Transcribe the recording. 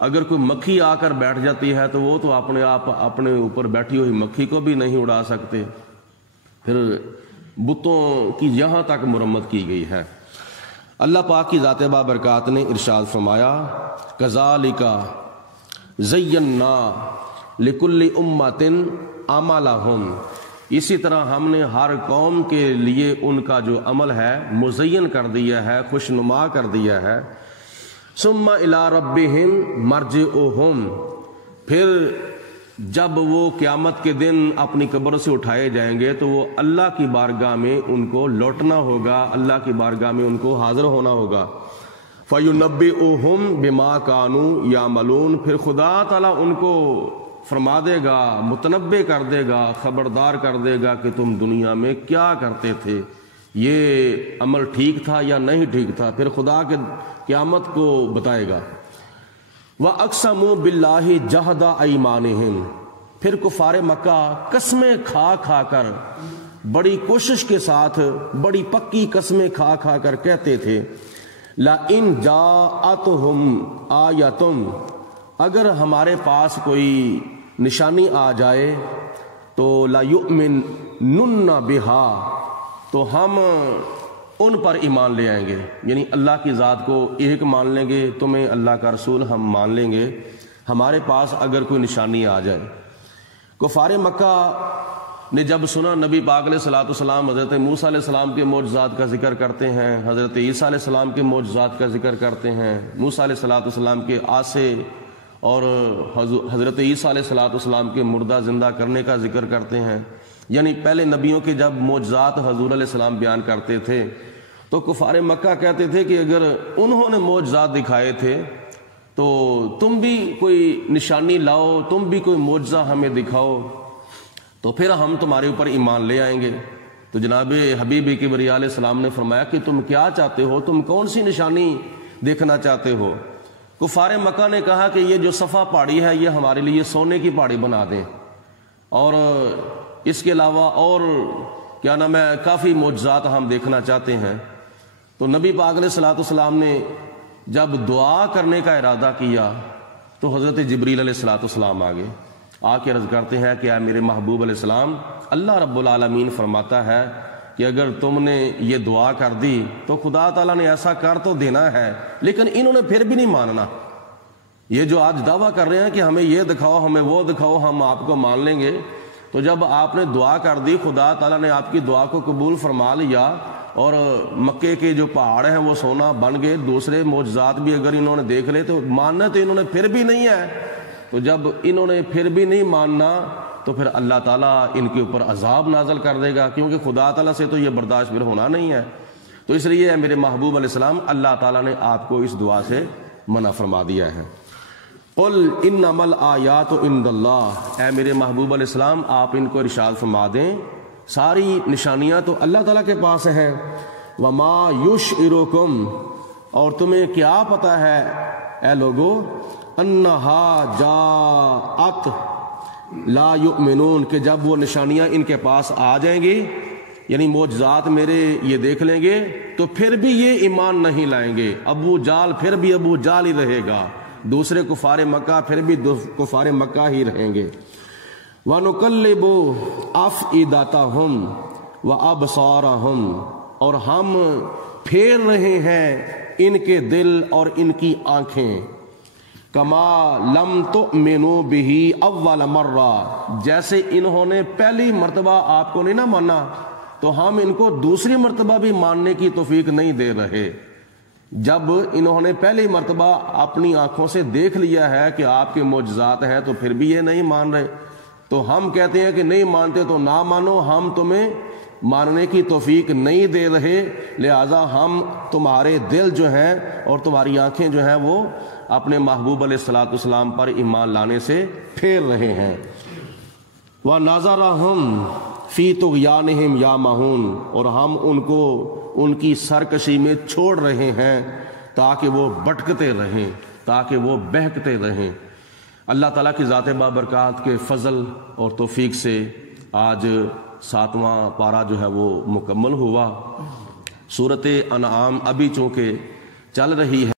اگر کوئی مکھی آ کر بیٹھ جاتی ہے تو وہ تو اپنے آپ اپنے اوپر بیٹھی ہوئی مکھی کو بھی نہیں اڑا سکتے۔ پھر بتوں کی یہاں تک مرمت کی گئی ہے۔ اللہ پاک کی ذات بابرکات نے ارشاد فرمایا کذالک زینا لکل امۃ عملہم، اسی طرح ہم نے ہر قوم کے لیے ان کا جو عمل ہے مزین کر دیا ہے، خوشنما کر دیا ہے۔ ثم الی ربہم مرجعہم، پھر جب وہ قیامت کے دن اپنی قبر سے اٹھائے جائیں گے تو وہ اللہ کی بارگاہ میں ان کو لوٹنا ہوگا، اللہ کی بارگاہ میں ان کو حاضر ہونا ہوگا۔ فَيُنَبِّئُهُم بِمَا كَانُوا يَعْمَلُونَ، پھر خدا تعالیٰ ان کو فرما دے گا، متنبع کر دے گا، خبردار کر دے گا کہ تم دنیا میں کیا کرتے تھے، یہ عمل ٹھیک تھا یا نہیں ٹھیک تھا، پھر خدا کے قیامت کو بتائے گا۔ وَأَقْسَمُوا بِاللَّهِ جَهْدَ أَيْمَانِهِمْ، پھر کفار مکہ قسمیں کھا کھا کر، بڑی کوشش کے ساتھ بڑی پکی قسمیں کھا کھا کر کہتے تھے لَإِن جَاءَتْهُمْ آیَةٌ، اگر ہمارے پاس کوئی نشانی آ جائے تو لَيُؤْمِنُنَّ بِهَا، تو ہم ان پر ایمان لے آئیں گے، یعنی اللہ کی ذات کو ایک مان لیں گے، تمہیں اللہ کا رسول ہم مان لیں گے ہمارے پاس اگر کوئی نشانی آ جائے۔ کفار مکہ نے جب سنا نبی پاک علیہ الصلوۃ والسلام حضرت موسیٰ علیہ السلام کے معجزات کا ذکر کرتے ہیں، حضرت عیسیٰ علیہ السلام کے معجزات کا ذکر کرتے ہیں، موسیٰ علیہ الصلوۃ والسلام کے عصا اور حضرت عیسیٰ علیہ الصلوۃ والسلام کے مردہ زندہ کرنے کا ذکر کرتے ہیں، یعنی پہلے نبیوں کے جب معجزات حضور علیہ السلام بیان کرتے تھے تو کفار مکہ کہتے تھے کہ اگر انہوں نے معجزات دکھائے تھے تو تم بھی کوئی نشانی لاؤ، تم بھی کوئی معجزہ ہمیں دکھاؤ تو پھر ہم تمہارے اوپر ایمان لے آئیں گے۔ تو جناب حبیب کبریا علیہ السلام نے فرمایا کہ تم کیا چاہتے ہو، تم کون سی نشانی دیکھنا چاہتے ہو؟ کفار مکہ نے کہا کہ یہ جو صفا پہاڑی ہے یہ ہمارے لیے سونے کی پہاڑی بنا دیں، اور اس کے علاوہ اور کیا نام ہے کافی معجزات ہم دیکھنا چاہتے ہیں۔ تو نبی پاک علیہ الصلوۃ والسلام نے جب دعا کرنے کا ارادہ کیا تو حضرت جبریل علیہ الصلوۃ والسلام آگے آ کے عرض کرتے ہیں کہ اے میرے محبوب علیہ السلام، اللہ رب العالمین فرماتا ہے کہ اگر تم نے یہ دعا کر دی تو خدا تعالیٰ نے ایسا کر تو دینا ہے، لیکن انہوں نے پھر بھی نہیں ماننا۔ یہ جو آج دعویٰ کر رہے ہیں کہ ہمیں یہ دکھاؤ، ہمیں وہ دکھاؤ، ہم آپ کو مان لیں گے، تو جب آپ نے دعا کر دی خدا تعالیٰ نے آپ کی دعا کو قبول فرما لیا اور مکے کے جو پہاڑ ہیں وہ سونا بن گئے، دوسرے معجزات بھی اگر انہوں نے دیکھ لے تو ماننا تو انہوں نے پھر بھی نہیں ہے، تو جب انہوں نے پھر بھی نہیں ماننا تو پھر اللہ تعالیٰ ان کے اوپر عذاب نازل کر دے گا، کیونکہ خدا تعالیٰ سے تو یہ برداشت پھر ہونا نہیں ہے۔ تو اس لیے میرے محبوب علیہ السلام اللہ تعالیٰ نے آپ کو اس دعا سے منع فرما دیا ہے۔ قل انما الآیات عند اللہ، اے میرے محبوب علیہ السلام آپ ان کو ارشاد فرما دیں ساری نشانیاں تو اللہ تعالیٰ کے پاس ہیں۔ وما یشعرکم، اور تمہیں کیا پتہ ہے اے لوگو، انہا جاءت لا یؤمنون، کہ جب وہ نشانیاں ان کے پاس آ جائیں گی، یعنی معجزات میرے یہ دیکھ لیں گے تو پھر بھی یہ ایمان نہیں لائیں گے، ابو جال پھر بھی ابو جال ہی رہے گا، دوسرے کفار مکہ پھر بھی کفار مکہ ہی رہیں گے۔ وَنُقَلِّبُ أَفْئِدَتَهُمْ وَأَبْصَارَهُمْ، اور ہم پھیر رہے ہیں ان کے دل اور ان کی آنکھیں، كَمَا لَمْ تُؤْمِنُوا بِهِ أَوَّلَ مَرَّةٍ، جیسے انہوں نے پہلی مرتبہ آپ کو نہیں نہ مانا تو ہم ان کو دوسری مرتبہ بھی ماننے کی توفیق نہیں دے رہے۔ جب انہوں نے پہلی مرتبہ اپنی آنکھوں سے دیکھ لیا ہے کہ آپ کے معجزات ہیں تو پھر بھی یہ نہیں مان رہے، تو ہم کہتے ہیں کہ نہیں مانتے تو نہ مانو، ہم تمہیں ماننے کی توفیق نہیں دے رہے، لہذا ہم تمہارے دل جو ہیں اور تمہاری آنکھیں جو ہیں وہ اپنے محبوب علیہ الصلوۃ والسلام پر ایمان لانے سے پھیر رہے ہیں۔ وَنَذَرَهُمْ فِي طُغْيَانِهِمْ يَعْمَهُونَ، اور ہم ان کو ان کی سرکشی میں چھوڑ رہے ہیں تاکہ وہ بھٹکتے رہیں، تاکہ وہ بہکتے رہیں۔ اللہ تعالیٰ کی ذات بابرکات کے فضل اور توفیق سے آج 7واں پارہ جو ہے وہ مکمل ہوا۔ سورۃ انعام ابھی چونکہ چل رہی ہے۔